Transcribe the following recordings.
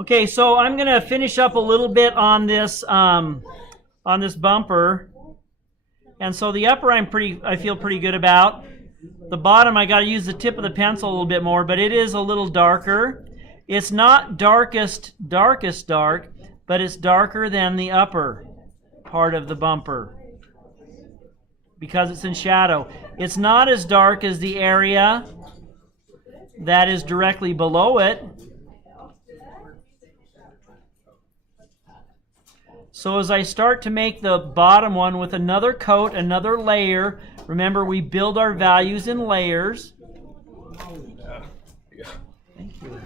Okay, so I'm going to finish up a little bit on this bumper. And so the upper I feel pretty good about. The bottom I got to use the tip of the pencil a little bit more, but it is a little darker. It's not darkest dark, but it's darker than the upper part of the bumper because it's in shadow. It's not as dark as the area that is directly below it. So as I start to make the bottom one with another coat, another layer, remember we build our values in layers. Thank you.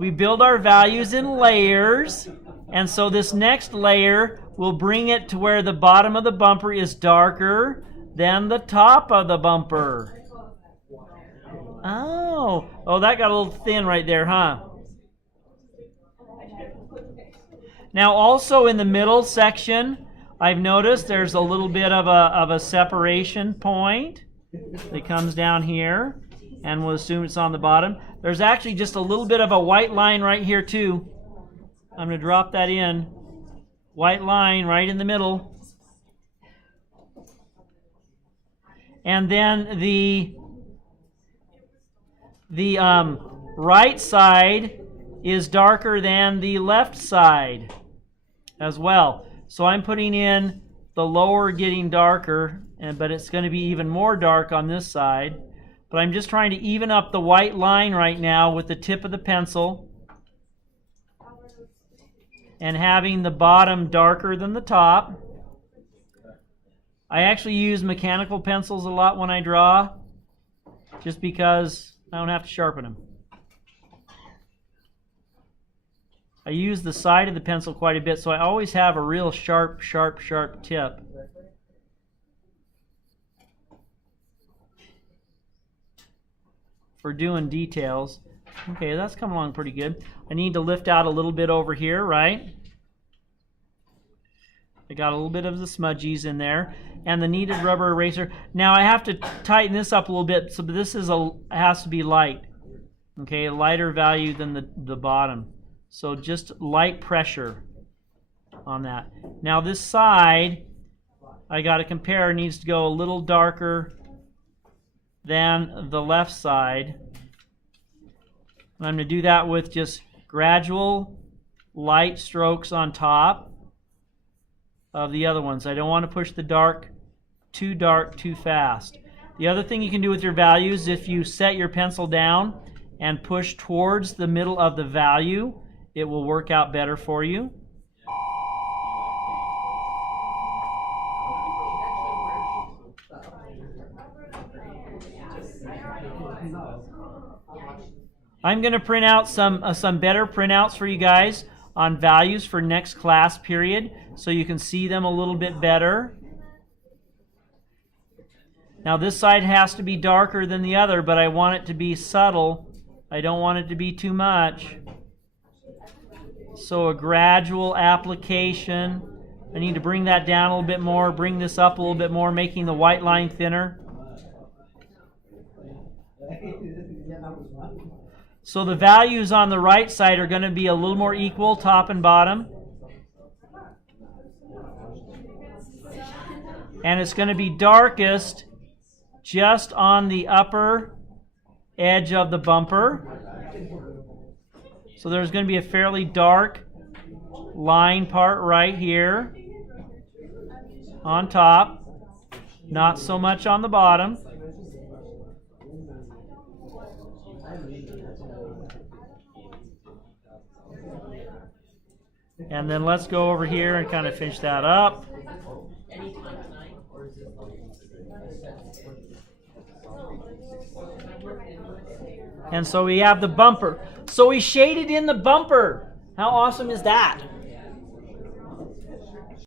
We build our values in layers, and so this next layer will bring it to where the bottom of the bumper is darker than the top of the bumper. Oh, that got a little thin right there, huh? Now also in the middle section, I've noticed there's a little bit of a separation point that comes down here, and we'll assume it's on the bottom. There's actually just a little bit of a white line right here too. I'm going to drop that in. White line right in the middle. And then the right side is darker than the left side as well. So I'm putting in the lower getting darker, but it's going to be even more dark on this side. But I'm just trying to even up the white line right now with the tip of the pencil and having the bottom darker than the top. I actually use mechanical pencils a lot when I draw, just because I don't have to sharpen them. I use the side of the pencil quite a bit, so I always have a real sharp tip. For doing details. Okay, that's coming along pretty good. I need to lift out a little bit over here, right? I got a little bit of the smudgies in there, and the kneaded rubber eraser. Now I have to tighten this up a little bit, so this has to be light. Okay, a lighter value than the bottom. So just light pressure on that. Now this side, I got to compare, needs to go a little darker than the left side. And I'm going to do that with just gradual light strokes on top of the other ones. I don't want to push the dark too fast. The other thing you can do with your values, if you set your pencil down and push towards the middle of the value, it will work out better for you. I'm going to print out some better printouts for you guys on values for next class period, so you can see them a little bit better. Now this side has to be darker than the other, but I want it to be subtle. I don't want it to be too much. So a gradual application. I need to bring that down a little bit more, bring this up a little bit more, making the white line thinner. So the values on the right side are going to be a little more equal, top and bottom. And it's going to be darkest just on the upper edge of the bumper. So there's going to be a fairly dark line part right here on top, not so much on the bottom. And then let's go over here and kind of finish that up. And so we have the bumper. So we shaded in the bumper. How awesome is that?